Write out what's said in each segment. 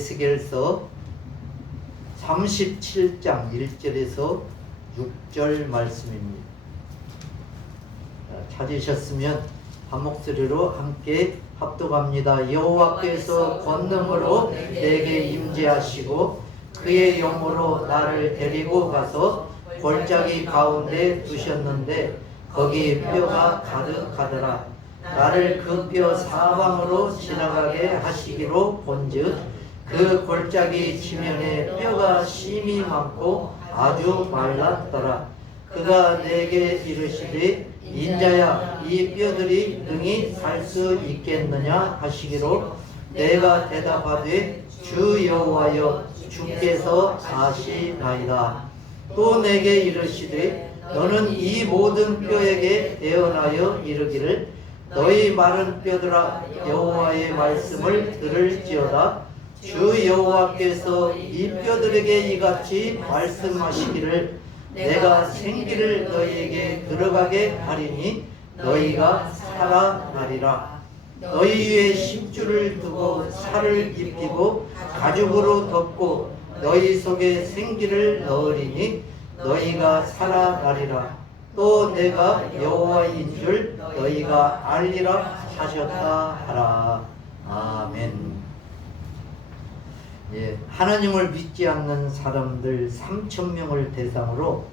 에스겔서 37장 1절에서 6절 말씀입니다. 찾으셨으면 한 목소리로 함께 합독합니다. 여호와께서 권능으로 내게 임재하시고 그의 영으로 나를 데리고 가서 골짜기 가운데 두셨는데 거기 뼈가 가득하더라. 나를 그 뼈 사방으로 지나가게 하시기로 본즉 그 골짜기 지면에 뼈가 심이 많고 아주 말랐더라. 그가 내게 이르시되 인자야, 이 뼈들이 능히 살 수 있겠느냐 하시기로 내가 대답하되 주 여호와여, 주께서 아시나이다. 또 내게 이르시되 너는 이 모든 뼈에게 예언하여 이르기를 너희 마른 뼈들아, 여호와의 말씀을 들을지어다. 주 여호와께서 이 뼈들에게 이같이 말씀하시기를 내가 생기를 너희에게 들어가게 하리니 너희가 살아나리라. 너희 위에 심줄을 두고 살을 입히고 가죽으로 덮고 너희 속에 생기를 넣으리니 너희가 살아나리라. 또 내가 여호와인 줄 너희가 알리라 하셨다 하라. 아멘. 하나님을 믿지 않는 사람들 3,000명을 대상으로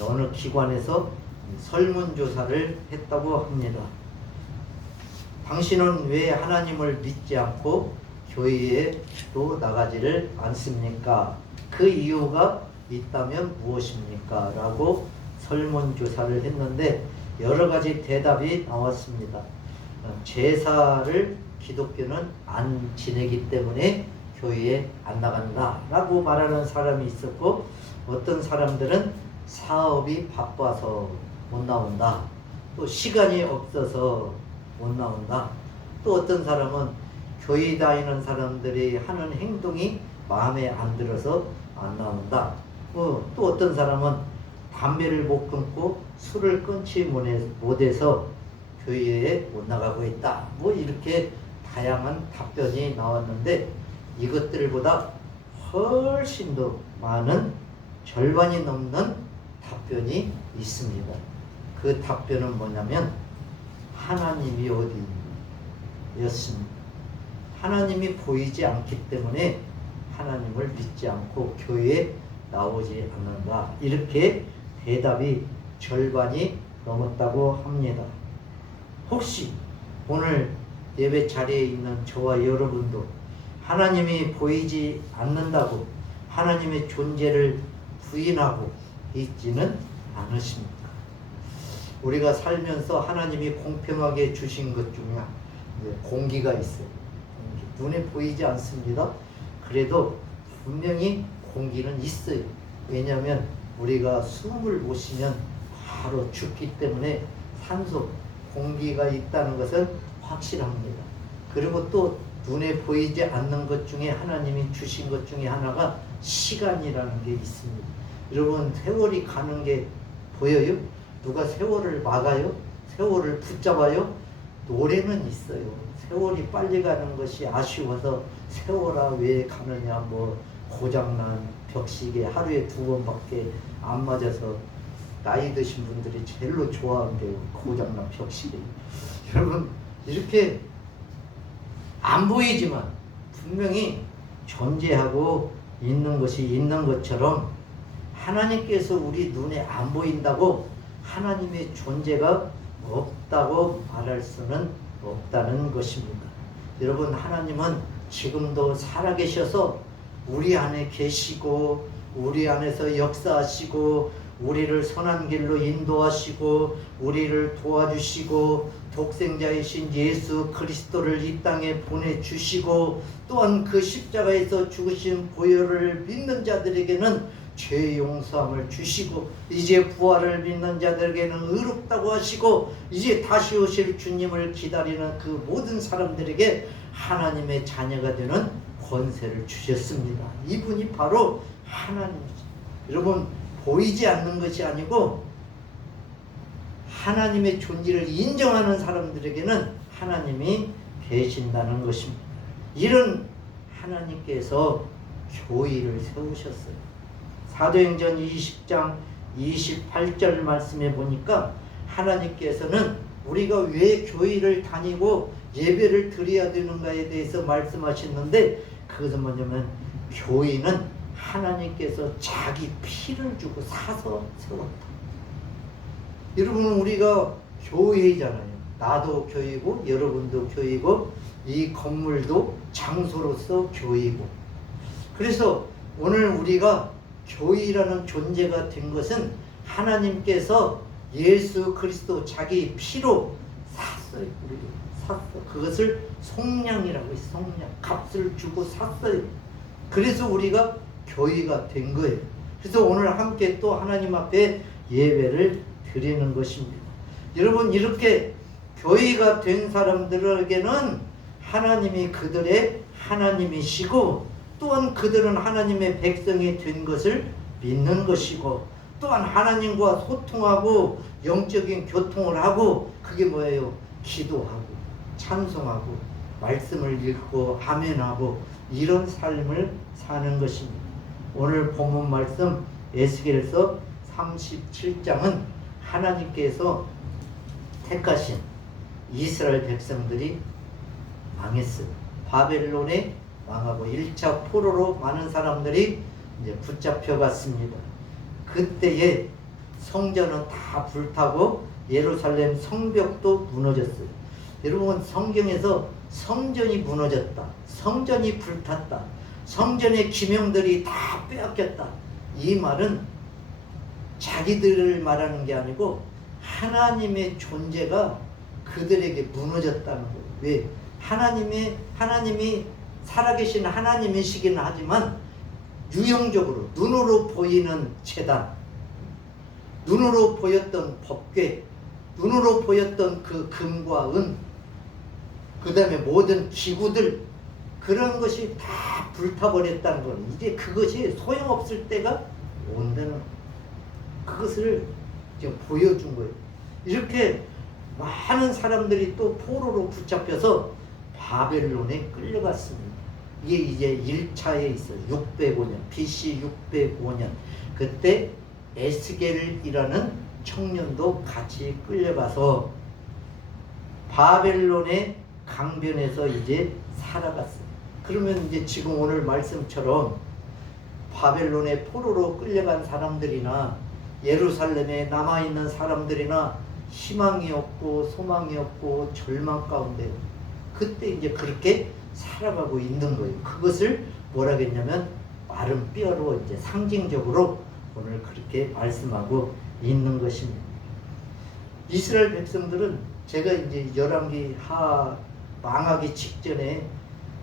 어느 기관에서 설문조사를 했다고 합니다. 당신은 왜 하나님을 믿지 않고 교회에 또 나가지를 않습니까? 그 이유가 있다면 무엇입니까? 라고 설문조사를 했는데 여러 가지 대답이 나왔습니다. 제사를 기독교는 안 지내기 때문에 교회에 안 나간다 라고 말하는 사람이 있었고, 어떤 사람들은 사업이 바빠서 못 나온다, 또 시간이 없어서 못 나온다, 또 어떤 사람은 교회 다니는 사람들이 하는 행동이 마음에 안 들어서 안 나온다, 또 어떤 사람은 담배를 못 끊고 술을 끊지 못해서 교회에 못 나가고 있다, 이렇게 다양한 답변이 나왔는데 이것들보다 훨씬 더 많은 절반이 넘는 답변이 있습니다. 그 답변은 뭐냐면 하나님이 어디 였습니다. 하나님이 보이지 않기 때문에 하나님을 믿지 않고 교회에 나오지 않는다, 이렇게 대답이 절반이 넘었다고 합니다. 혹시 오늘 예배 자리에 있는 저와 여러분도 하나님이 보이지 않는다고 하나님의 존재를 부인하고 있지는 않으십니까? 우리가 살면서 하나님이 공평하게 주신 것 중에 공기가 있어요. 눈에 보이지 않습니다. 그래도 분명히 공기는 있어요. 왜냐하면 우리가 숨을 못 쉬면 바로 죽기 때문에 산소, 공기가 있다는 것은 확실합니다. 그리고 또 눈에 보이지 않는 것 중에 하나님이 주신 것 중에 하나가 시간이라는 게 있습니다. 여러분, 세월이 가는 게 보여요? 누가 세월을 막아요? 세월을 붙잡아요? 노래는 있어요. 세월이 빨리 가는 것이 아쉬워서 세월아 왜 가느냐, 고장난 벽시계 하루에 2번밖에 안 맞아서 나이 드신 분들이 제일로 좋아한대요. 고장난 벽시계. 여러분, 이렇게 안 보이지만 분명히 존재하고 있는 것이 있는 것처럼 하나님께서 우리 눈에 안 보인다고 하나님의 존재가 없다고 말할 수는 없다는 것입니다. 여러분, 하나님은 지금도 살아계셔서 우리 안에 계시고 우리 안에서 역사하시고 우리를 선한 길로 인도하시고 우리를 도와주시고 독생자이신 예수 그리스도를 이 땅에 보내주시고 또한 그 십자가에서 죽으신 보혈을 믿는 자들에게는 죄 용서함을 주시고 이제 부활을 믿는 자들에게는 의롭다고 하시고 이제 다시 오실 주님을 기다리는 그 모든 사람들에게 하나님의 자녀가 되는 권세를 주셨습니다. 이분이 바로 하나님이죠. 여러분, 보이지 않는 것이 아니고 하나님의 존재를 인정하는 사람들에게는 하나님이 계신다는 것입니다. 이런 하나님께서 교회를 세우셨어요. 사도행전 20장 28절 말씀에 보니까 하나님께서는 우리가 왜 교회를 다니고 예배를 드려야 되는가에 대해서 말씀하셨는데, 그것은 뭐냐면 교회는 하나님께서 자기 피를 주고 사서 세웠다. 여러분, 우리가 교회잖아요. 나도 교회고 여러분도 교회고 이 건물도 장소로서 교회고. 그래서 오늘 우리가 교회라는 존재가 된 것은 하나님께서 예수 그리스도 자기 피로 샀어요. 우리를 샀어. 그것을 속량이라고 해서 속량, 값을 주고 샀어요. 그래서 우리가 교회가 된 거예요. 그래서 오늘 함께 또 하나님 앞에 예배를 드리는 것입니다. 여러분, 이렇게 교회가 된 사람들에게는 하나님이 그들의 하나님이시고, 또한 그들은 하나님의 백성이 된 것을 믿는 것이고, 또한 하나님과 소통하고 영적인 교통을 하고, 그게 뭐예요? 기도하고 찬송하고 말씀을 읽고 아멘하고 이런 삶을 사는 것입니다. 오늘 본문 말씀 에스겔서 37장은 하나님께서 택하신 이스라엘 백성들이 망했어요. 바벨론에 망하고 1차 포로로 많은 사람들이 이제 붙잡혀 갔습니다. 그때에 성전은 다 불타고 예루살렘 성벽도 무너졌어요. 여러분, 성경에서 성전이 무너졌다, 성전이 불탔다, 성전의 기명들이 다 빼앗겼다, 이 말은 자기들을 말하는 게 아니고 하나님의 존재가 그들에게 무너졌다는 거예요. 왜? 하나님이 살아계신 하나님이시긴 하지만 유형적으로 눈으로 보이는 제단, 눈으로 보였던 법궤, 눈으로 보였던 그 금과 은, 그 다음에 모든 기구들, 그런 것이 다 불타버렸다는 건 이제 그것이 소용없을 때가 온다는, 그것을 지금 보여준 거예요. 이렇게 많은 사람들이 또 포로로 붙잡혀서 바벨론에 끌려갔습니다. 이게 이제 1차에 있어요. 605년, BC 605년. 그때 에스겔이라는 청년도 같이 끌려가서 바벨론의 강변에서 이제 살아갔어요. 그러면 이제 지금 오늘 말씀처럼 바벨론의 포로로 끌려간 사람들이나 예루살렘에 남아있는 사람들이나 희망이 없고 소망이 없고 절망 가운데 그때 이제 그렇게 살아가고 있는 거예요. 그것을 뭐라겠냐면 마른 뼈로 이제 상징적으로 오늘 그렇게 말씀하고 있는 것입니다. 이스라엘 백성들은 제가 이제 열왕기 망하기 직전에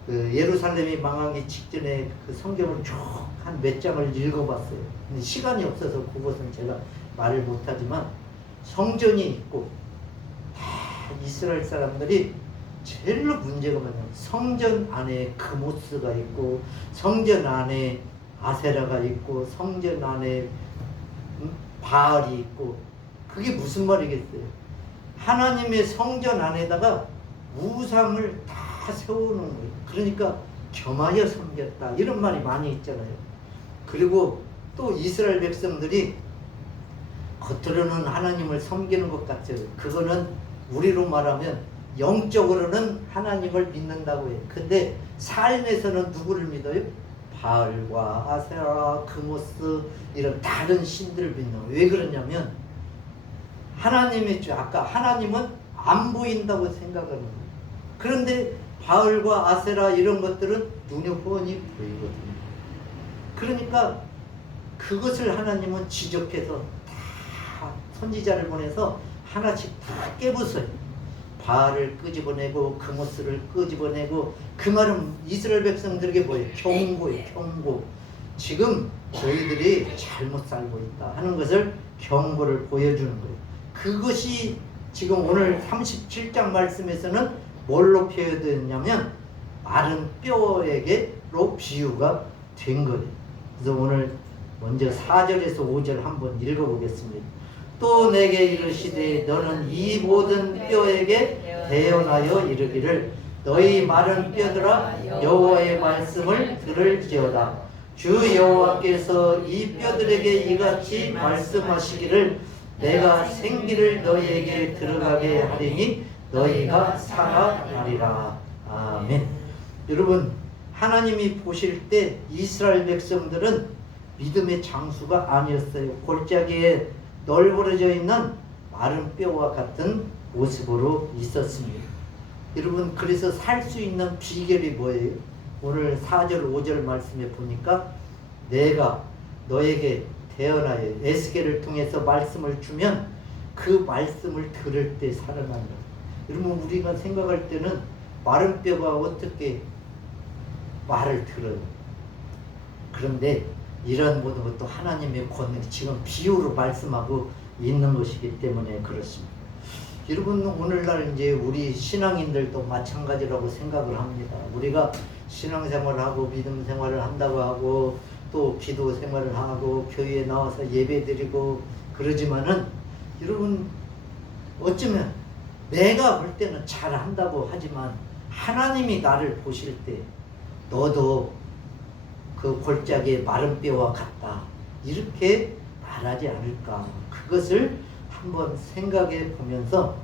그 예루살렘이 망하기 직전에 그 성경을 쭉 한 몇 장을 읽어봤어요. 근데 시간이 없어서 그것은 제가 말을 못하지만 성전이 있고 다 이스라엘 사람들이 제일로 문제가 뭐냐면 성전 안에 그모스가 있고 성전 안에 아세라가 있고 성전 안에 바알이 있고, 그게 무슨 말이겠어요? 하나님의 성전 안에다가 우상을 다 세우는 거예요. 그러니까 겸하여 섬겼다 이런 말이 많이 있잖아요. 그리고 또 이스라엘 백성들이 겉으로는 하나님을 섬기는 것 같아요. 그거는 우리로 말하면 영적으로는 하나님을 믿는다고 해요. 근데 삶에서는 누구를 믿어요? 바알과 아세라, 그모스 이런 다른 신들을 믿는 거예요. 왜 그러냐면 하나님의 아까 하나님은 안 보인다고 생각하는 거예요. 그런데 바알과 아세라 이런 것들은 눈에 훤히 보이거든요. 그러니까 그것을 하나님은 지적해서 다 선지자를 보내서 하나씩 다 깨부숴요. 바알을 끄집어내고 그모스를 끄집어내고, 그 말은 이스라엘 백성들에게 뭐예요? 경고예요. 경고. 지금 저희들이 잘못 살고 있다 하는 것을 경고를 보여주는 거예요. 그것이 지금 오늘 37장 말씀에서는 뭘로 표현되었냐면 마른 뼈에게로 비유가 된 거예요. 그래서 오늘 먼저 4절에서 5절 한번 읽어보겠습니다. 또 내게 이르시되 너는 이 모든 뼈에게 대언하여 이르기를 너희 마른 뼈들아 여호와의 말씀을 들을지어다. 주 여호와께서 이 뼈들에게 이같이 말씀하시기를 내가 생기를 너희에게 들어가게 하리니 너희가 살아나리라. 아멘. 여러분, 하나님이 보실 때 이스라엘 백성들은 믿음의 장수가 아니었어요. 골짜기에 널브러져 있는 마른 뼈와 같은 모습으로 있었습니다. 여러분, 그래서 살 수 있는 비결이 뭐예요? 오늘 4절 5절 말씀에 보니까 내가 너에게 대언하여 에스겔을 통해서 말씀을 주면 그 말씀을 들을 때 살아난다. 여러분, 우리가 생각할 때는 마른 뼈가 어떻게 말을 들어요? 그런데 이런 모든 것도 하나님의 권능, 지금 비유로 말씀하고 있는 것이기 때문에 그렇습니다. 여러분, 오늘날 이제 우리 신앙인들도 마찬가지라고 생각을 합니다. 우리가 신앙생활을 하고 믿음 생활을 한다고 하고 또 기도 생활을 하고 교회에 나와서 예배 드리고 그러지만은 여러분, 어쩌면 내가 볼 때는 잘한다고 하지만 하나님이 나를 보실 때 너도 그 골짜기의 마른 뼈와 같다, 이렇게 말하지 않을까. 그것을 한번 생각해 보면서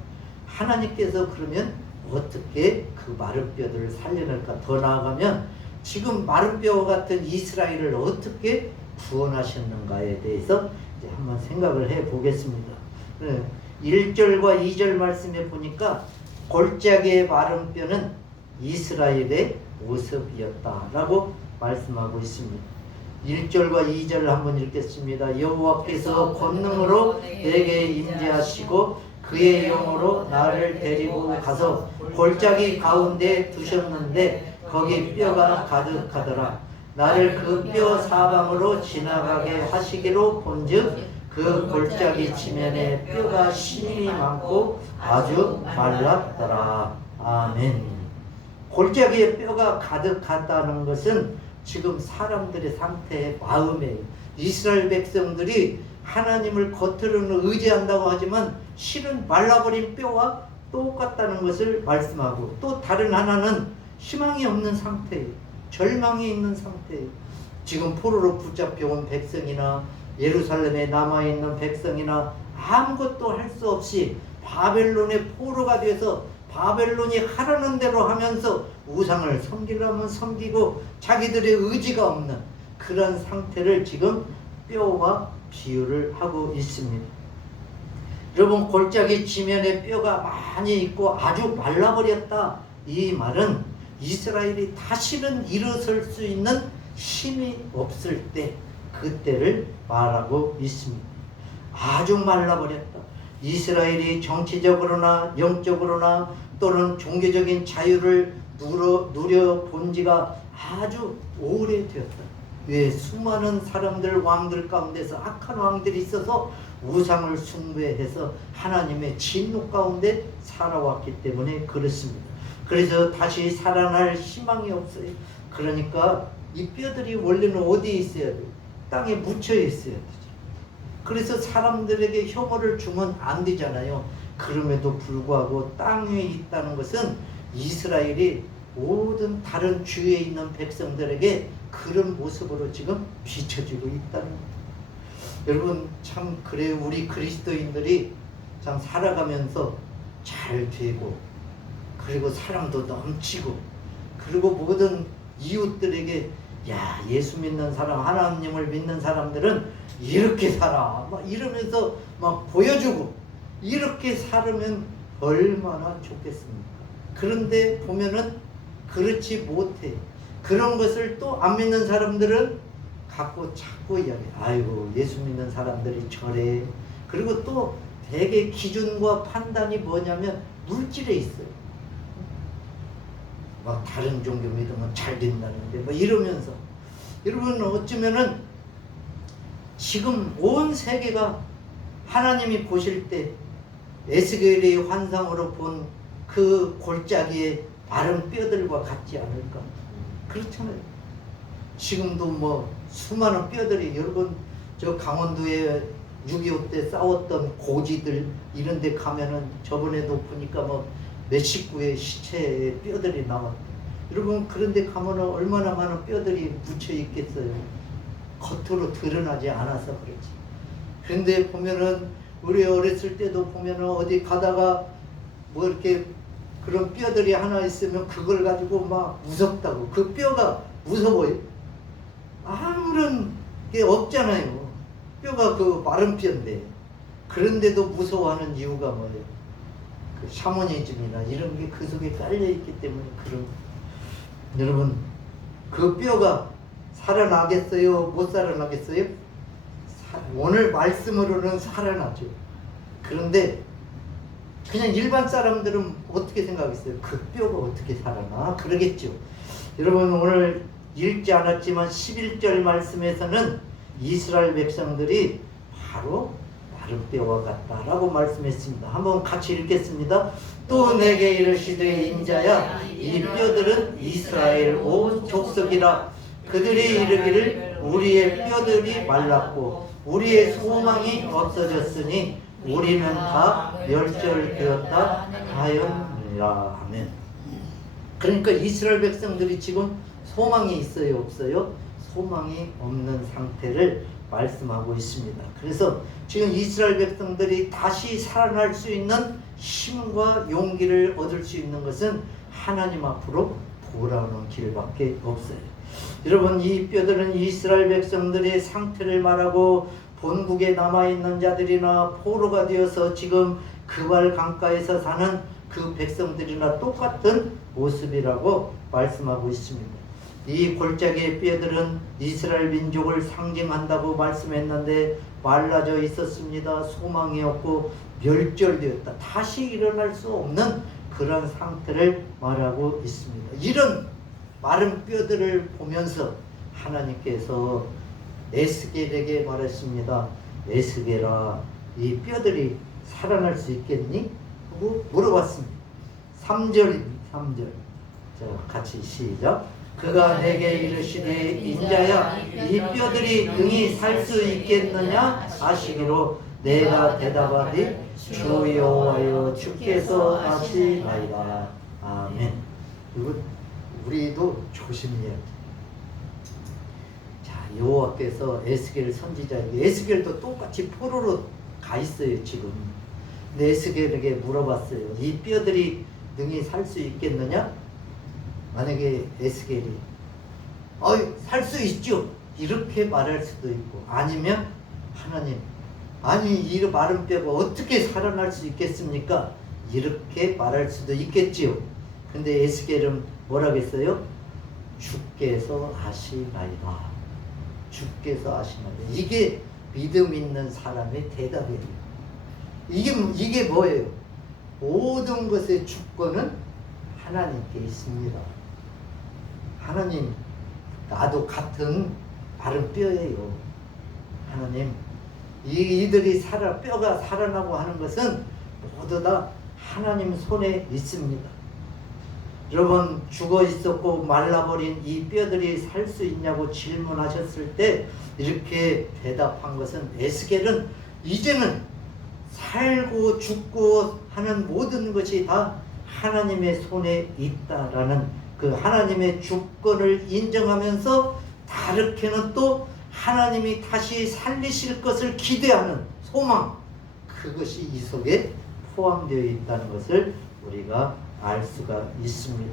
하나님께서 그러면 어떻게 그 마른 뼈들을 살려낼까. 더 나아가면 지금 마른 뼈와 같은 이스라엘을 어떻게 구원하셨는가에 대해서 이제 한번 생각을 해 보겠습니다. 1절과 2절 말씀에 보니까 골짜기의 마른 뼈는 이스라엘의 모습이었다라고 말씀하고 있습니다. 1절과 2절을 한번 읽겠습니다. 여호와께서 권능으로 내게 임재하시고 그의 영으로 나를 데리고 가서 골짜기 가운데 두셨는데 거기 뼈가 가득하더라. 나를 그 뼈 사방으로 지나가게 하시기로 본즉 그 골짜기 지면에 뼈가 심히 많고 아주 말랐더라. 아멘. 골짜기에 뼈가 가득하다는 것은 지금 사람들의 상태의 마음이에요. 이스라엘 백성들이 하나님을 겉으로는 의지한다고 하지만 실은 말라버린 뼈와 똑같다는 것을 말씀하고, 또 다른 하나는 희망이 없는 상태예요. 절망이 있는 상태예요. 지금 포로로 붙잡혀온 백성이나 예루살렘에 남아있는 백성이나 아무것도 할 수 없이 바벨론의 포로가 돼서 바벨론이 하라는 대로 하면서 우상을 섬기려면 섬기고 자기들의 의지가 없는 그런 상태를 지금 뼈와 비유를 하고 있습니다. 여러분, 골짜기 지면에 뼈가 많이 있고 아주 말라버렸다, 이 말은 이스라엘이 다시는 일어설 수 있는 힘이 없을 때, 그때를 말하고 있습니다. 아주 말라버렸다. 이스라엘이 정치적으로나 영적으로나 또는 종교적인 자유를 누려본 지가 아주 오래되었다. 왜? 수많은 사람들, 왕들 가운데서 악한 왕들이 있어서 우상을 숭배해서 하나님의 진노 가운데 살아왔기 때문에 그렇습니다. 그래서 다시 살아날 희망이 없어요. 그러니까 이 뼈들이 원래는 어디에 있어야 돼요? 땅에 묻혀 있어야 되죠. 그래서 사람들에게 혐오를 주면 안 되잖아요. 그럼에도 불구하고 땅 위에 있다는 것은 이스라엘이 모든 다른 주위에 있는 백성들에게 그런 모습으로 지금 비춰지고 있다는 거예요. 여러분, 참 그래요. 우리 그리스도인들이 참 살아가면서 잘 되고, 그리고 사랑도 넘치고, 그리고 모든 이웃들에게 야, 예수 믿는 사람, 하나님을 믿는 사람들은 이렇게 살아, 막 이러면서 막 보여주고, 이렇게 살으면 얼마나 좋겠습니까? 그런데 보면은 그렇지 못해. 그런 것을 또 안 믿는 사람들은 갖고 자꾸 이야기해. 아이고, 예수 믿는 사람들이 저래. 그리고 또 대개 기준과 판단이 뭐냐면 물질에 있어요. 막 다른 종교 믿으면 잘 된다는데 뭐 이러면서, 여러분, 어쩌면은 지금 온 세계가 하나님이 보실 때 에스겔의 환상으로 본 그 골짜기의 마른 뼈들과 같지 않을까? 그렇잖아요. 지금도 뭐 수많은 뼈들이, 여러분 저 강원도에 6.25 때 싸웠던 고지들 이런 데 가면은 저번에도 보니까 뭐 멕시코의 시체에 뼈들이 나왔대. 여러분 그런데 가면 얼마나 많은 뼈들이 묻혀 있겠어요. 겉으로 드러나지 않아서 그렇지. 그런데 보면은 우리 어렸을 때도 보면은 어디 가다가 뭐 이렇게 그런 뼈들이 하나 있으면 그걸 가지고 막 무섭다고. 그 뼈가 무서워요. 아무런 게 없잖아요. 뼈가 그 마른 뼈인데. 그런데도 무서워하는 이유가 뭐예요? 그 샤머니즘이나 이런 게 그 속에 깔려있기 때문에 그런 거예요. 여러분 그 뼈가 살아나겠어요? 못 살아나겠어요? 오늘 말씀으로는 살아나죠. 그런데 그냥 일반 사람들은 어떻게 생각했어요? 그 뼈가 어떻게 살아나? 그러겠죠. 여러분 오늘 읽지 않았지만 11절 말씀에서는 이스라엘 백성들이 바로 마른 뼈와 같다라고 말씀했습니다. 한번 같이 읽겠습니다. 또 내게 이르시되 인자야 이 뼈들은 이스라엘 온 족속이라. 그들이 이르기를 우리의 뼈들이 말랐고 우리의 소망이 없어졌으니 우리는 다 멸절되었다 하였느니라. 아멘. 그러니까 이스라엘 백성들이 지금 소망이 있어요, 없어요? 소망이 없는 상태를 말씀하고 있습니다. 그래서 지금 이스라엘 백성들이 다시 살아날 수 있는 힘과 용기를 얻을 수 있는 것은 하나님 앞으로 돌아오는 길밖에 없어요. 여러분 이 뼈들은 이스라엘 백성들의 상태를 말하고 본국에 남아있는 자들이나 포로가 되어서 지금 그발 강가에서 사는 그 백성들이나 똑같은 모습이라고 말씀하고 있습니다. 이 골짜기의 뼈들은 이스라엘 민족을 상징한다고 말씀했는데 말라져 있었습니다. 소망이 없고 멸절되었다. 다시 일어날 수 없는 그런 상태를 말하고 있습니다. 이런 마른 뼈들을 보면서 하나님께서 에스겔에게 말했습니다. 에스겔아, 이 뼈들이 살아날 수 있겠니? 하고 물어봤습니다. 3절입니다. 3절. 자, 같이 시작. 그가 내게 이르시되 인자야 이 뼈들이 능히 살 수 있겠느냐 하시기로 내가 대답하되 주 여호와여 주께서 하시나이다. 아멘. 이거 우리도 조심해야 돼. 자, 여호와께서 에스겔 선지자에게, 에스겔도 똑같이 포로로 가 있어요 지금. 근데 에스겔에게 물어봤어요. 이 뼈들이 능히 살 수 있겠느냐? 만약에 에스겔이 살 수 있죠 이렇게 말할 수도 있고, 아니면 하나님 아니 이 마른 뼈가 어떻게 살아날 수 있겠습니까? 이렇게 말할 수도 있겠지요. 근데 에스겔은 뭐라겠어요? 주께서 하시나이다. 주께서 하시나이다. 이게 믿음 있는 사람의 대답이에요. 이게 뭐예요? 모든 것의 주권은 하나님께 있습니다. 하나님, 나도 같은 마른 뼈예요. 하나님, 이들이 뼈가 살아나고 하는 것은 모두 다 하나님 손에 있습니다. 여러분, 죽어 있었고 말라버린 이 뼈들이 살 수 있냐고 질문하셨을 때 이렇게 대답한 것은, 에스겔은 이제는 살고 죽고 하는 모든 것이 다 하나님의 손에 있다라는 그 하나님의 주권을 인정하면서 다르게는 또 하나님이 다시 살리실 것을 기대하는 소망, 그것이 이 속에 포함되어 있다는 것을 우리가 알 수가 있습니다.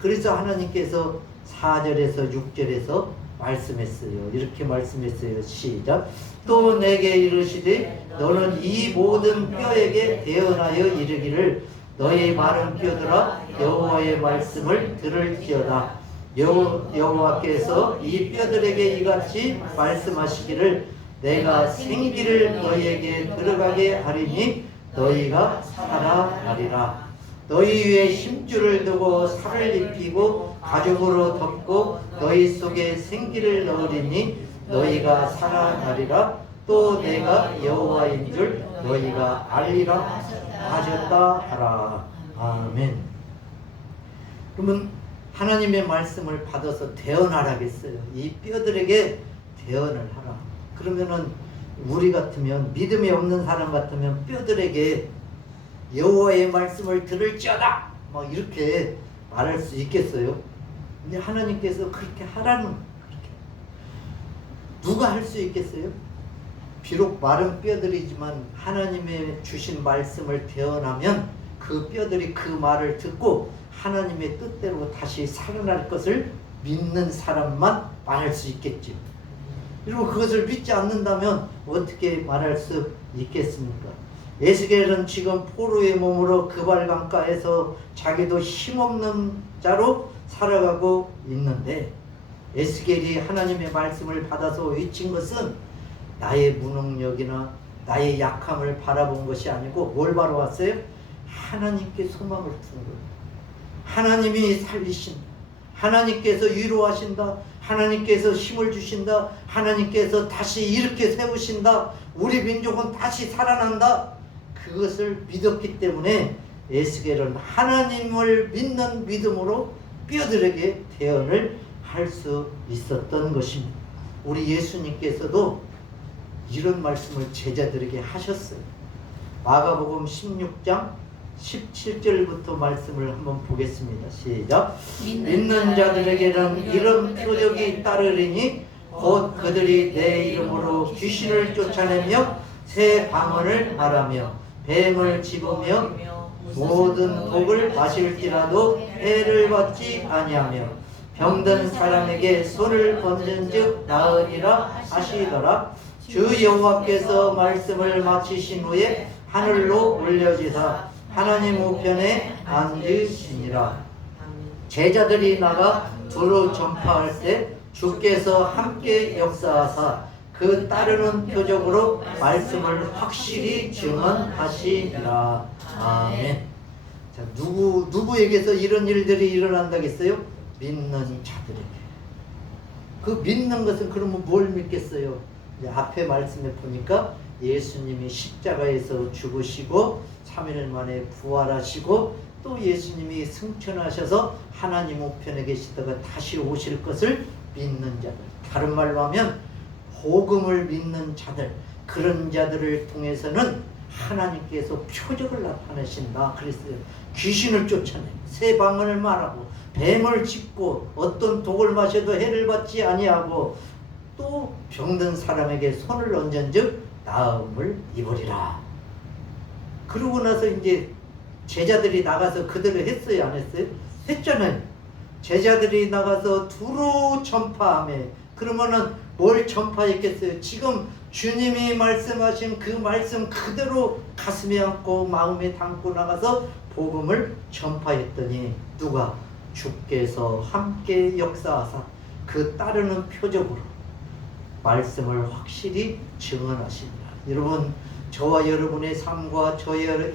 그래서 하나님께서 4절에서 6절에서 말씀했어요. 이렇게 말씀했어요. 시작. 또 내게 이르시되 너는 이 모든 뼈에게 대언하여 이르기를 너의 마른 뼈들아 여호와의 말씀을 들을지어다. 여호와께서 이 뼈들에게 이같이 말씀하시기를 내가 생기를 너희에게 들어가게 하리니 너희가 살아나리라. 너희 위에 힘줄을 두고 살을 입히고 가죽으로 덮고 너희 속에 생기를 넣으리니 너희가 살아나리라. 또 내가 여호와인 줄 너희가 알리라 하셨다 하라. 아멘. 그러면 하나님의 말씀을 받아서 대언하라겠어요. 이 뼈들에게 대언을 하라. 그러면은 우리 같으면, 믿음이 없는 사람 같으면 뼈들에게 여호와의 말씀을 들을지어다 막 이렇게 말할 수 있겠어요? 근데 하나님께서 그렇게 하라는 거예요. 그렇게. 누가 할 수 있겠어요? 비록 마른 뼈들이지만 하나님의 주신 말씀을 대언하면 그 뼈들이 그 말을 듣고 하나님의 뜻대로 다시 살아날 것을 믿는 사람만 말할 수 있겠죠. 그리고 그것을 믿지 않는다면 어떻게 말할 수 있겠습니까? 에스겔은 지금 포로의 몸으로 그발 강가에서 자기도 힘없는 자로 살아가고 있는데, 에스겔이 하나님의 말씀을 받아서 외친 것은 나의 무능력이나 나의 약함을 바라본 것이 아니고 뭘 바라봤어요? 하나님께 소망을 두는 거예요. 하나님이 살리신다. 하나님께서 위로하신다. 하나님께서 힘을 주신다. 하나님께서 다시 이렇게 세우신다. 우리 민족은 다시 살아난다. 그것을 믿었기 때문에 에스겔은 하나님을 믿는 믿음으로 뼈들에게 대언을 할 수 있었던 것입니다. 우리 예수님께서도 이런 말씀을 제자들에게 하셨어요. 마가복음 16장 17절부터 말씀을 한번 보겠습니다. 시작. 믿는 자들에게는 이런 표적이 따르리니 곧 그들이 내 이름으로 귀신을 쫓아내며 새 방언을 말하며 뱀을 집으며 모든 독을 마실지라도 해를 받지 아니하며 병든 사람에게 손을 얹은즉 나으리라 하시더라. 주 여호와께서 말씀을 마치신 후에 하늘로 올려지사 하나님 우편에 앉으시니라. 제자들이 나가 두루 전파할 때 주께서 함께 역사하사 그 따르는 표적으로 말씀을 확실히 증언하시니라. 아멘. 자, 누구에게서 이런 일들이 일어난다겠어요? 믿는 자들에게. 그 믿는 것은 그러면 뭘 믿겠어요? 이제 앞에 말씀에 보니까 예수님이 십자가에서 죽으시고 3일 만에 부활하시고 또 예수님이 승천하셔서 하나님 우편에 계시다가 다시 오실 것을 믿는 자들. 다른 말로 하면 복음을 믿는 자들, 그런 자들을 통해서는 하나님께서 표적을 나타내신다 그랬어요. 귀신을 쫓아내고 새 방언을 말하고 뱀을 짚고 어떤 독을 마셔도 해를 받지 아니하고 또 병든 사람에게 손을 얹은즉 나음을 입으리라. 그러고 나서 이제 제자들이 나가서 그대로 했어요, 안 했어요? 했잖아요. 제자들이 나가서 두루 전파하며. 그러면은 뭘 전파했겠어요? 지금 주님이 말씀하신 그 말씀 그대로 가슴에 안고 마음에 담고 나가서 복음을 전파했더니 누가? 주께서 함께 역사하사 그 따르는 표적으로 말씀을 확실히 증언하십니다. 여러분, 저와 여러분의 삶과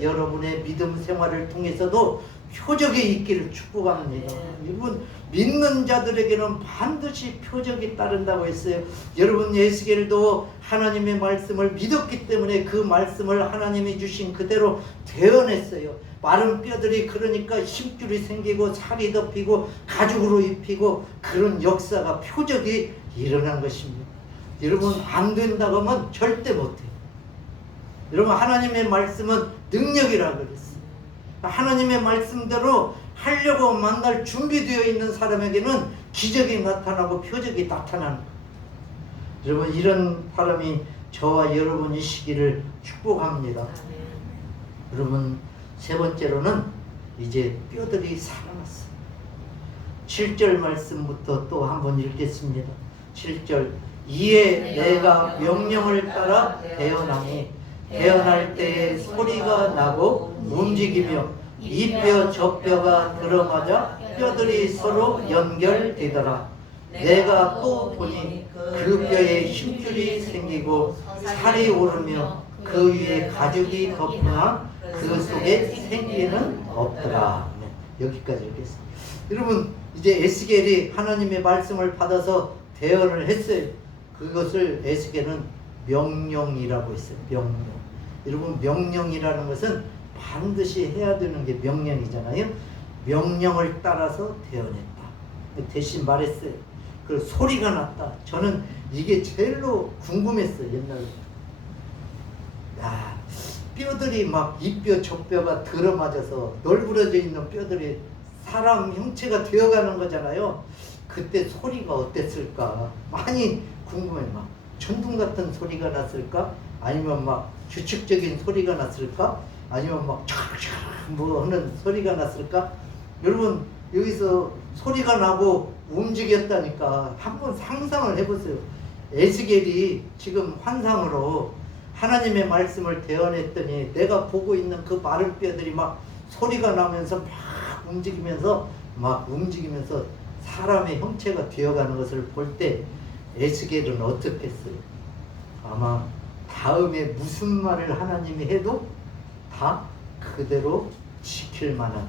여러분의 믿음 생활을 통해서도 표적이 있기를 축복합니다. 여러분, 믿는 자들에게는 반드시 표적이 따른다고 했어요. 여러분, 에스겔도 하나님의 말씀을 믿었기 때문에 그 말씀을 하나님이 주신 그대로 대언했어요. 마른 뼈들이 그러니까 힘줄이 생기고 살이 덮이고 가죽으로 입히고 그런 역사가 표적이 일어난 것입니다. 여러분, 안 된다고 하면 절대 못해요. 여러분, 하나님의 말씀은 능력이라고 그랬어요. 하나님의 말씀대로 하려고 만날 준비되어 있는 사람에게는 기적이 나타나고 표적이 나타나는 거예요. 여러분, 이런 사람이 저와 여러분이시기를 축복합니다. 여러분, 세 번째로는 이제 뼈들이 살아났어요. 7절 말씀부터 또 한번 읽겠습니다. 7절. 이에 내가 명령을 따라 대언하니 대언할 때에 소리가 나고 움직이며 이 뼈 저 뼈가 들어맞아 뼈들이 서로 연결되더라. 내가 또 보니 그 뼈에 힘줄이 생기고 살이 오르며 그 위에 가죽이 덮으나 그 속에 생기는 없더라. 네, 여기까지 읽겠습니다. 여러분, 이제 에스겔이 하나님의 말씀을 받아서 대언을 했어요. 그것을 에스겔은 명령이라고 했어요. 명령. 여러분, 명령이라는 것은 반드시 해야 되는 게 명령이잖아요. 명령을 따라서 대언했다. 대신 말했어요. 그 소리가 났다. 저는 이게 제일로 궁금했어요. 옛날에. 야, 뼈들이 막 이뼈 저뼈가 들어맞아서 널브러져 있는 뼈들이 사람 형체가 되어가는 거잖아요. 그때 소리가 어땠을까 많이 궁금해. 막 천둥 같은 소리가 났을까? 아니면 막 규칙적인 소리가 났을까? 아니면 막 촥촥 뭐 하는 소리가 났을까? 여러분 여기서 소리가 나고 움직였다니까 한번 상상을 해보세요. 에스겔이 지금 환상으로 하나님의 말씀을 대언했더니 내가 보고 있는 그 마른 뼈들이 막 소리가 나면서 막 움직이면서 사람의 형체가 되어가는 것을 볼 때 에스겔은 어떻게 했어요? 아마 다음에 무슨 말을 하나님이 해도 다 그대로 지킬 만한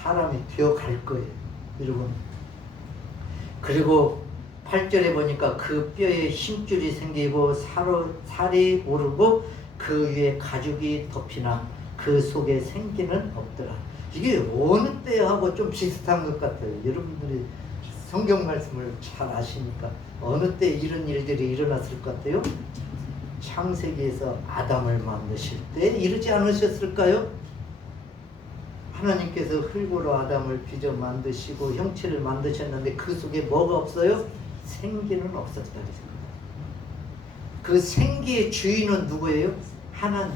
사람이 되어갈 거예요, 여러분. 그리고 8절에 보니까 그 뼈에 힘줄이 생기고 살이 오르고 그 위에 가죽이 덮이나 그 속에 생기는 없더라. 이게 어느 때하고 좀 비슷한 것 같아요. 여러분들이 성경 말씀을 잘 아시니까 어느 때 이런 일들이 일어났을 것 같아요? 창세기에서 아담을 만드실 때 이러지 않으셨을까요? 하나님께서 흙으로 아담을 빚어 만드시고 형체를 만드셨는데 그 속에 뭐가 없어요? 생기는 없었다. 그 생기의 주인은 누구예요? 하나님.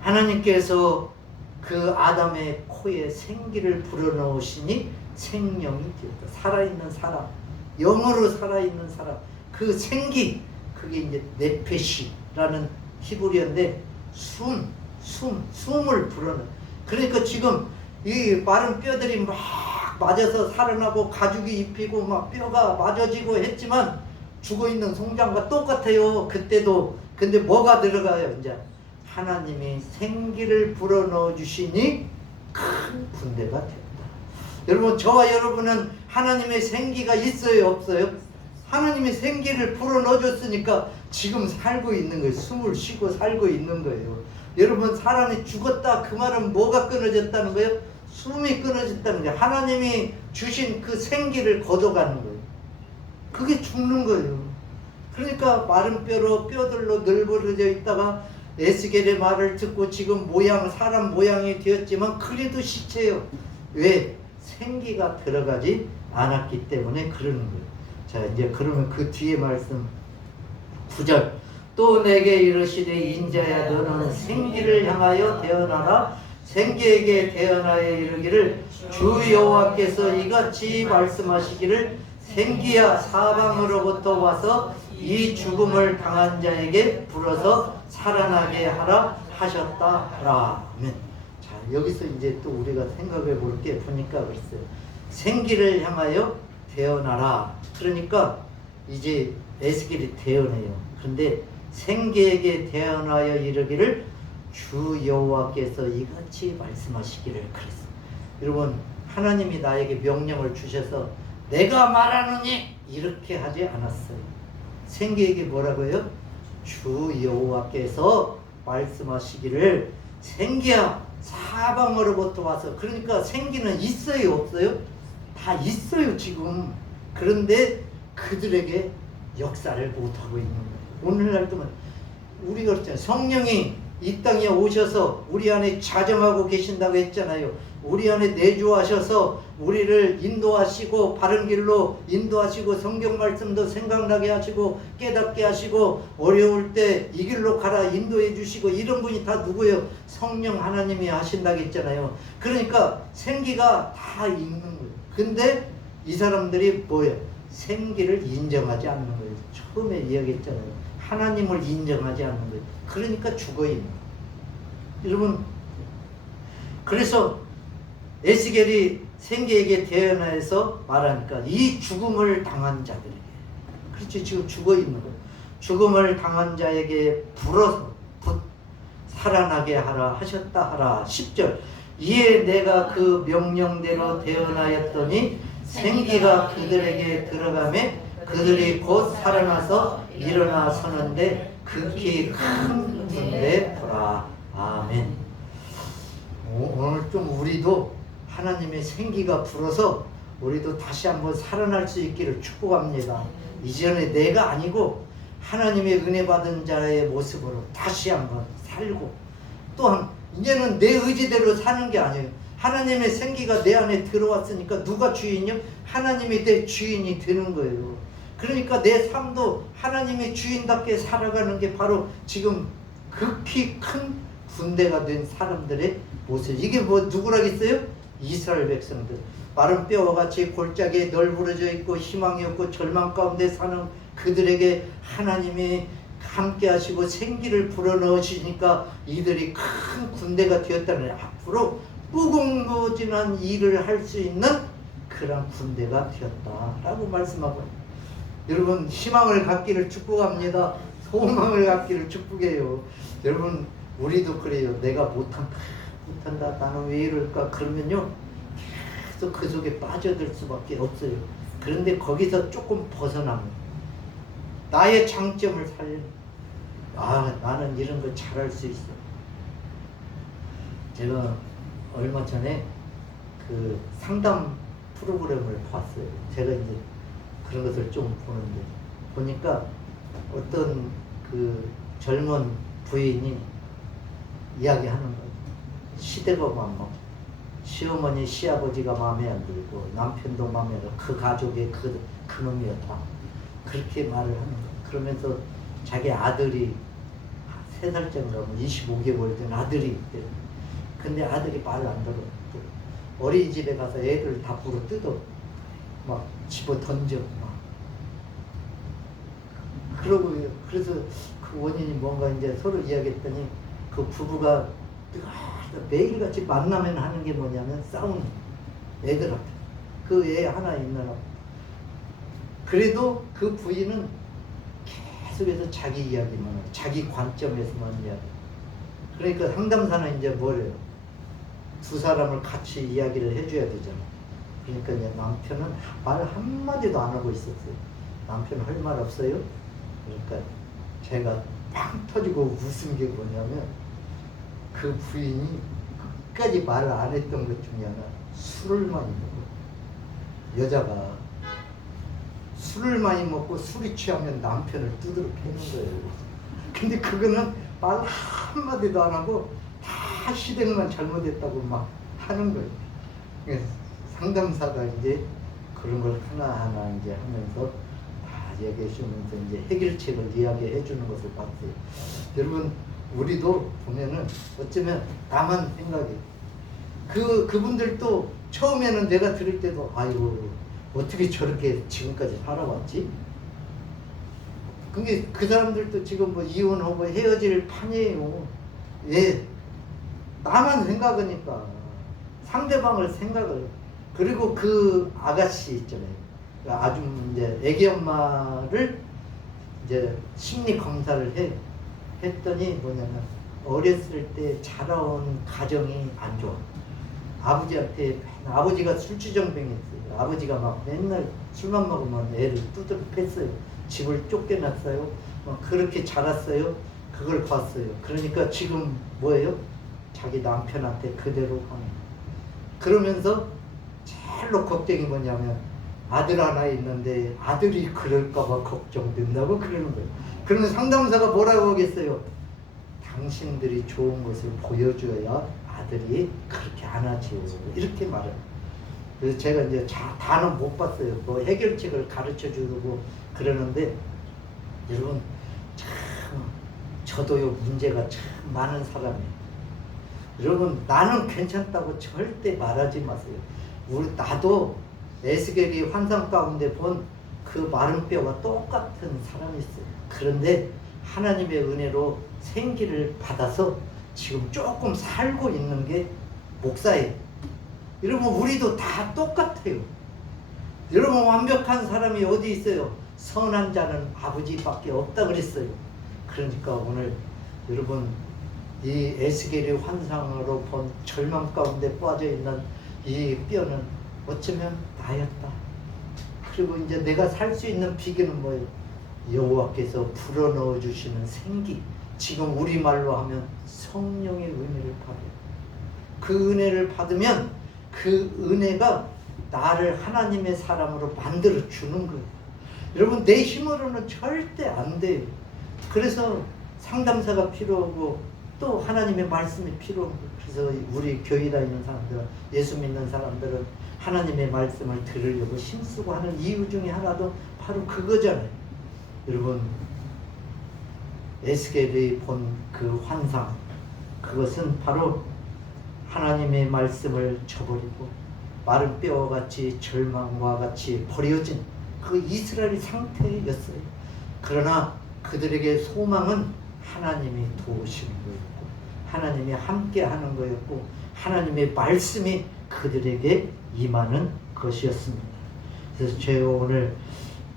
하나님께서 그 아담의 코에 생기를 불어넣으시니 생명이 되었다. 살아있는 사람, 영으로 살아있는 사람. 그 생기, 그게 이제 네페시라는 히브리어인데 숨을 불어넣어. 그러니까 지금 이 마른 뼈들이 막 맞아서 살아나고 가죽이 입히고 막 뼈가 맞아지고 했지만 죽어있는 송장과 똑같아요. 그때도. 근데 뭐가 들어가요? 이제 하나님이 생기를 불어넣어 주시니 큰 군대가 됐다. 여러분, 저와 여러분은 하나님의 생기가 있어요, 없어요? 하나님의 생기를 불어넣어 줬으니까 지금 살고 있는 거예요. 숨을 쉬고 살고 있는 거예요. 여러분, 사람이 죽었다 그 말은 뭐가 끊어졌다는 거예요? 숨이 끊어졌다는 거예요. 하나님이 주신 그 생기를 걷어가는 거예요. 그게 죽는 거예요. 그러니까 마른 뼈들로 널브러져 있다가 에스겔의 말을 듣고 지금 사람 모양이 되었지만 그래도 시체예요. 왜? 생기가 들어가지 않았기 때문에 그러는 거예요. 자, 이제 그러면 그 뒤에 말씀 9절. 또 내게 이르시되 인자야 너는 생기를 향하여 대언하라. 생기에게 대언하여 이르기를 주 여호와께서 이같이 말씀하시기를 생기야 사방으로부터 와서 이 죽음을 당한 자에게 불어서 살아나게 하라 하셨다. 아멘. 자, 여기서 이제 또 우리가 생각해 볼 게 보니까 그랬어요. 생기를 향하여 대언하라. 그러니까 이제 에스겔이 대언해요. 근데 생기에게 대언하여 이르기를 주 여호와께서 이같이 말씀하시기를 그랬어. 여러분, 하나님이 나에게 명령을 주셔서 내가 말하노니 이렇게 하지 않았어요. 생기에게 뭐라고요? 주 여호와께서 말씀하시기를 생기야 사방으로부터 와서. 그러니까 생기는 있어요, 없어요? 다 있어요 지금. 그런데 그들에게 역사를 못하고 있는 거예요. 오늘날도 우리가 그렇잖아요. 성령이 이 땅에 오셔서 우리 안에 자정하고 계신다고 했잖아요. 우리 안에 내주하셔서 우리를 인도하시고 바른 길로 인도하시고 성경 말씀도 생각나게 하시고 깨닫게 하시고 어려울 때 이 길로 가라 인도해 주시고 이런 분이 다 누구예요? 성령 하나님이 하신다고 했잖아요. 그러니까 생기가 다 있는 거예요. 근데 이 사람들이 뭐예요? 생기를 인정하지 않는 거예요. 처음에 이야기했잖아요. 하나님을 인정하지 않는 거예요. 그러니까 죽어있는 거예요. 여러분, 그래서 에스겔이 생기에게 대언하여서 말하니까 이 죽음을 당한 자들에게, 그렇죠, 지금 죽어있는 거예요. 죽음을 당한 자에게 불어서 살아나게 하라 하셨다 하라. 10절. 이에 내가 그 명령대로 대언하였더니 생기가 그들에게 들어가매 그들이 곧 살아나서 일어나 서는데 극히 큰 군대 보라. 아멘. 오늘 좀 우리도 하나님의 생기가 불어서 우리도 다시 한번 살아날 수 있기를 축복합니다. 이전에 내가 아니고 하나님의 은혜 받은 자의 모습으로 다시 한번 살고, 또한 이제는 내 의지대로 사는 게 아니에요. 하나님의 생기가 내 안에 들어왔으니까 누가 주인이요? 하나님이 내 주인이 되는 거예요. 그러니까 내 삶도 하나님의 주인답게 살아가는 게 바로 지금 극히 큰 군대가 된 사람들의 모습. 이게 뭐 누구라겠어요? 이스라엘 백성들. 마른 뼈와 같이 골짜기에 널브러져 있고 희망이 없고 절망 가운데 사는 그들에게 하나님이 함께 하시고 생기를 불어넣으시니까 이들이 큰 군대가 되었다는, 앞으로 무궁무진한 일을 할 수 있는 그런 군대가 되었다라고 말씀하고, 여러분 희망을 갖기를 축복합니다. 소망을 갖기를 축복해요. 여러분 우리도 그래요. 내가 못한다, 나는 왜 이럴까, 그러면요 계속 그 속에 빠져들 수밖에 없어요. 그런데 거기서 조금 벗어나면 나의 장점을 살려, 나는 이런 거 잘할 수 있어. 제가 얼마 전에 그 상담 프로그램을 봤어요. 제가 이제 그런 것을 좀 보는데, 보니까 어떤 그 젊은 부인이 이야기하는 거예요. 시대가 막 시어머니, 시아버지가 마음에 안 들고 남편도 마음에 안 들고 그 가족의 그놈이었다, 그렇게 말을 하는 거예요. 그러면서 자기 아들이 3살짜리라고 25개월 된 아들이 있대요. 근데 아들이 말을 안 들어. 어린이집에 가서 애들 다 불어 뜯어, 막 집어 던져, 막 그러고. 그래서 그 원인이 뭔가 이제 서로 이야기했더니, 그 부부가 매일같이 만나면 하는 게 뭐냐면 싸우는, 애들한테. 그 애 하나 있느라. 그래도 그 부인은 계속해서 자기 이야기만 해요. 자기 관점에서만 이야기. 그러니까 상담사는 이제 뭐래요? 두 사람을 같이 이야기를 해줘야 되잖아. 그러니까 이제 남편은 말 한마디도 안 하고 있었어요. 남편 할 말 없어요? 그러니까 제가 빵 터지고 웃은 게 뭐냐면, 그 부인이 끝까지 말을 안 했던 것 중에 하나, 술을 많이 먹어. 여자가 술을 많이 먹고 술이 취하면 남편을 두드러 패는 거예요. 근데 그거는 말 한마디도 안 하고 다 시댁만 잘못했다고 막 하는 거예요. 그래서 상담사가 이제 그런 걸 하나하나 이제 하면서 다 얘기해 주면서 이제 해결책을 이야기해 주는 것을 봤어요. 여러분 우리도 보면은 어쩌면 나만 생각해. 그분들도 처음에는 내가 들을 때도 아이고 어떻게 저렇게 지금까지 살아왔지? 그게 그 사람들도 지금 뭐 이혼하고 헤어질 판이에요. 예, 나만 생각하니까 상대방을 생각을. 그리고 그 아가씨 있잖아요. 아주 이제 애기 엄마를 이제 심리 검사를 했더니 뭐냐면 어렸을 때 자라온 가정이 안 좋아. 아버지한테 아버지가 술주정뱅이었어요. 아버지가 막 맨날 술만 먹으면 애를 두드려 팼어요. 집을 쫓겨났어요. 막 그렇게 자랐어요. 그걸 봤어요. 그러니까 지금 뭐예요? 자기 남편한테 그대로 하는. 그러면서 제일로 걱정이 뭐냐면 아들 하나 있는데 아들이 그럴까봐 걱정된다고 그러는 거예요. 그러면 상담사가 뭐라고 하겠어요? 당신들이 좋은 것을 보여줘야 아들이 그렇게 안 하지요. 이렇게 말해요. 그래서 제가 이제 다는 못 봤어요. 뭐 해결책을 가르쳐 주고 그러는데 여러분 참 저도요 문제가 참 많은 사람이에요. 여러분 나는 괜찮다고 절대 말하지 마세요. 나도 에스겔이 환상 가운데 본 그 마른 뼈와 똑같은 사람이 있어요. 그런데 하나님의 은혜로 생기를 받아서 지금 조금 살고 있는 게 목사예요. 여러분 우리도 다 똑같아요. 여러분 완벽한 사람이 어디 있어요? 선한 자는 아버지밖에 없다 그랬어요. 그러니까 오늘 여러분 이 에스겔의 환상으로 본 절망 가운데 빠져있는 이 뼈는 어쩌면 나였다. 그리고 이제 내가 살 수 있는 비결은 뭐예요? 여호와께서 불어넣어 주시는 생기. 지금 우리말로 하면 성령의 은혜를 받아요. 그 은혜를 받으면 그 은혜가 나를 하나님의 사람으로 만들어 주는 거예요. 여러분 내 힘으로는 절대 안 돼요. 그래서 상담사가 필요하고 또 하나님의 말씀이 필요하고, 그래서 우리 교회 다니는 사람들은, 예수 믿는 사람들은 하나님의 말씀을 들으려고 힘쓰고 하는 이유 중에 하나도 바로 그거잖아요. 여러분 에스겔이 본 그 환상, 그것은 바로 하나님의 말씀을 저버리고 마른 뼈와 같이 절망과 같이 버려진 그 이스라엘 상태였어요. 그러나 그들에게 소망은 하나님이 도우시는 거였고, 하나님이 함께 하는 거였고, 하나님의 말씀이 그들에게 임하는 것이었습니다. 그래서 제가 오늘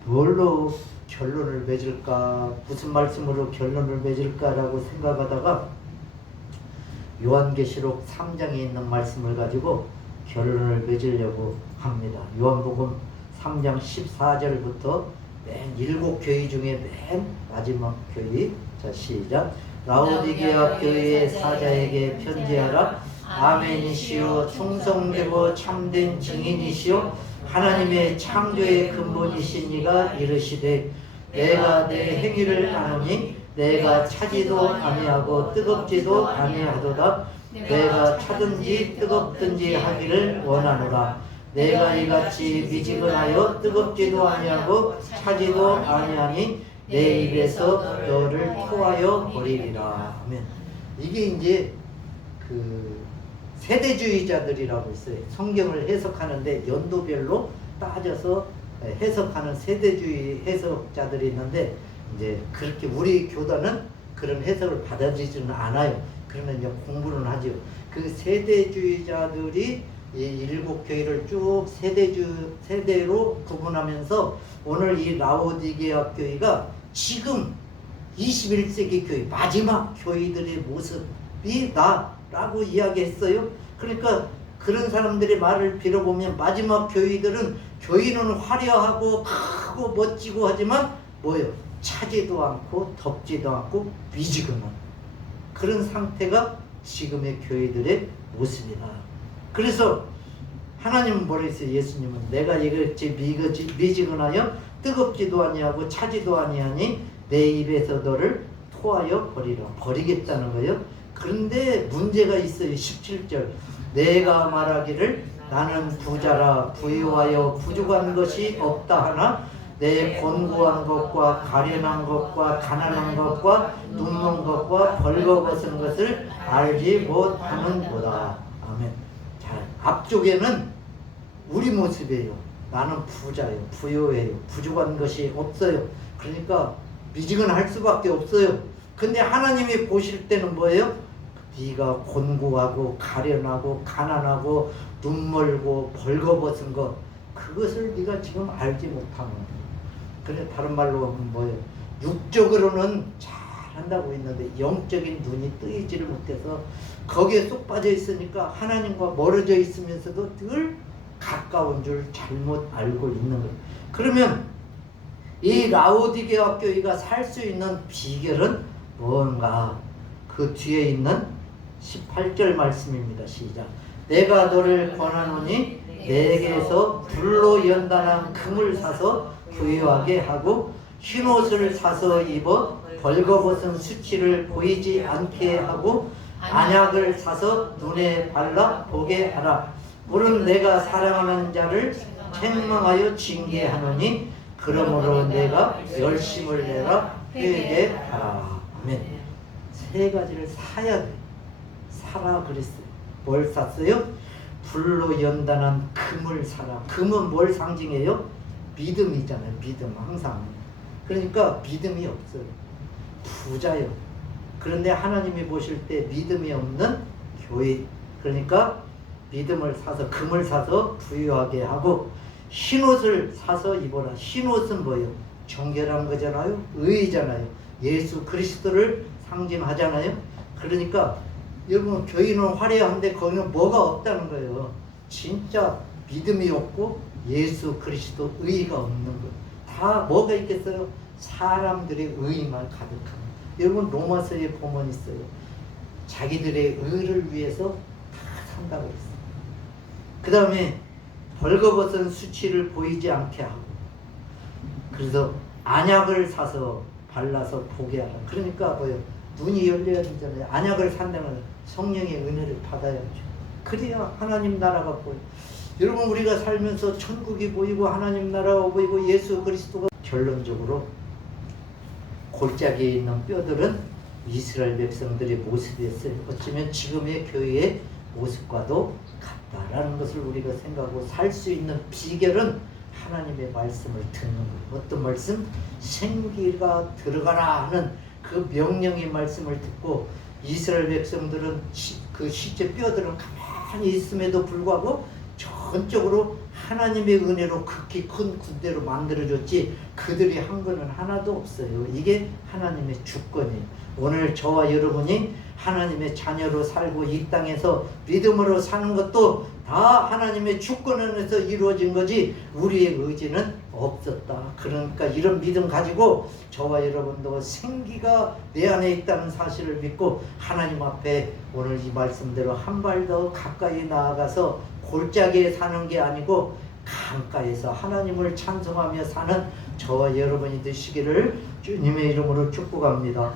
뭘로 결론을 맺을까, 무슨 말씀으로 결론을 맺을까라고 생각하다가 요한계시록 3장에 있는 말씀을 가지고 결론을 맺으려고 합니다. 요한복음 3장 14절부터 맨 7교회 중에 맨 마지막 교회. 자, 시작. 라오디게아 교회의 사자에게 편지하라. 아멘이시오, 충성되고 참된 증인이시오, 하나님의 창조의 근본이신 이가 이르시되, 내가 내 행위를 아노니 내가 차지도 아니하고 뜨겁지도 아니하도다. 내가 차든지 뜨겁든지 하기를 원하노라. 내가 이같이 미지근하여 뜨겁지도 아니하고 차지도 아니하니 내 입에서 너를 토하여 버리리라. 아멘. 이게 이제 그 세대주의자들이라고 있어요. 성경을 해석하는데 연도별로 따져서 해석하는 세대주의 해석자들이 있는데, 이제 그렇게 우리 교단은 그런 해석을 받아들이지는 않아요. 그러면 이제 공부는 하죠. 그 세대주의자들이 이 7교회를 쭉 세대로 구분하면서 오늘 이 라오디게아 교회가 지금 21세기 교회 마지막 교회들의 모습이 나라고 이야기했어요. 그러니까 그런 사람들의 말을 빌어보면 마지막 교회들은 교회는 화려하고 크고 멋지고 하지만 뭐예요? 차지도 않고 덥지도 않고 미지근한 그런 상태가 지금의 교회들의 모습이다. 그래서 하나님은 뭐라 했어요? 예수님은 내가 이같이 미지근하여 뜨겁지도 아니하고 차지도 아니하니 내 입에서 너를 토하여 버리라. 버리겠다는 거예요. 그런데 문제가 있어요. 17절. 내가 말하기를 나는 부자라 부유하여 부족한 것이 없다 하나 내 곤고한 것과 가련한 것과 가난한 것과 눕는 것과 벌거벗은 것을 알지 못하는도다. 아멘. 자, 앞쪽에는 우리 모습이에요. 나는 부자예요. 부유해요. 부족한 것이 없어요. 그러니까 미지근할 수밖에 없어요. 근데 하나님이 보실 때는 뭐예요? 네가 곤고하고 가련하고 가난하고 눈멀고 벌거벗은 것, 그것을 네가 지금 알지 못하는 거예요. 그래 다른 말로 하면 뭐예요? 육적으로는 잘한다고 했는데 영적인 눈이 뜨이지를 못해서 거기에 쏙 빠져 있으니까 하나님과 멀어져 있으면서도 늘 가까운 줄 잘못 알고 있는 거예요. 그러면 이 라오디게아 교회가 살 수 있는 비결은 뭔가? 그 뒤에 있는 18절 말씀입니다. 시작. 내가 너를 권하노니 내게서 불로 연단한 금을 사서 부유하게 하고 흰옷을 사서 입어 벌거벗은 수치를 보이지 않게 하고 안약을 사서 눈에 발라 보게 하라. 물은 내가 사랑하는 자를 책망하여 징계하노니 그러므로 내가 열심을 내라 회개하라. 아멘. 세 가지를 사야 돼. 사라 그랬어요. 뭘 샀어요? 불로 연단한 금을 사라. 금은 뭘 상징해요? 믿음이잖아요. 믿음 항상. 그러니까 믿음이 없어요. 부자요. 그런데 하나님이 보실 때 믿음이 없는 교회. 그러니까 믿음을 사서 금을 사서 부유하게 하고 흰옷을 사서 입어라. 흰옷은 뭐예요? 정결한 거잖아요. 의잖아요. 예수 그리스도를 상징하잖아요. 그러니까 여러분 교회는 화려한데 거기는 뭐가 없다는 거예요. 진짜 믿음이 없고 예수 그리스도 의가 없는 거예요. 다 뭐가 있겠어요? 사람들의 의만 가득합니다. 여러분 로마서에 보면 있어요. 자기들의 의를 위해서 다 산다고 했어요. 그 다음에 벌거벗은 수치를 보이지 않게 하고 그래서 안약을 사서 발라서 보게 하라. 그러니까 뭐요? 눈이 열려야 되잖아요. 안약을 산다면 성령의 은혜를 받아야죠. 그래야 하나님 나라가 보여요. 여러분, 우리가 살면서 천국이 보이고 하나님 나라가 보이고 예수 그리스도가, 결론적으로 골짜기에 있는 뼈들은 이스라엘 백성들의 모습이었어요. 어쩌면 지금의 교회의 모습과도 같다라는 것을 우리가 생각하고 살 수 있는 비결은 하나님의 말씀을 듣는 거예요. 어떤 말씀? 생기가 들어가라 하는 그 명령의 말씀을 듣고, 이스라엘 백성들은 그 실제 뼈들은 가만히 있음에도 불구하고 전적으로 하나님의 은혜로 극히 큰 군대로 만들어졌지 그들이 한 거는 하나도 없어요. 이게 하나님의 주권이에요. 오늘 저와 여러분이 하나님의 자녀로 살고 이 땅에서 믿음으로 사는 것도 다 하나님의 주권 안에서 이루어진 거지 우리의 의지는 없었다. 그러니까 이런 믿음 가지고 저와 여러분도 생기가 내 안에 있다는 사실을 믿고 하나님 앞에 오늘 이 말씀대로 한 발 더 가까이 나아가서 골짜기에 사는 게 아니고 강가에서 하나님을 찬송하며 사는 저와 여러분이 되시기를 주님의 이름으로 축복합니다.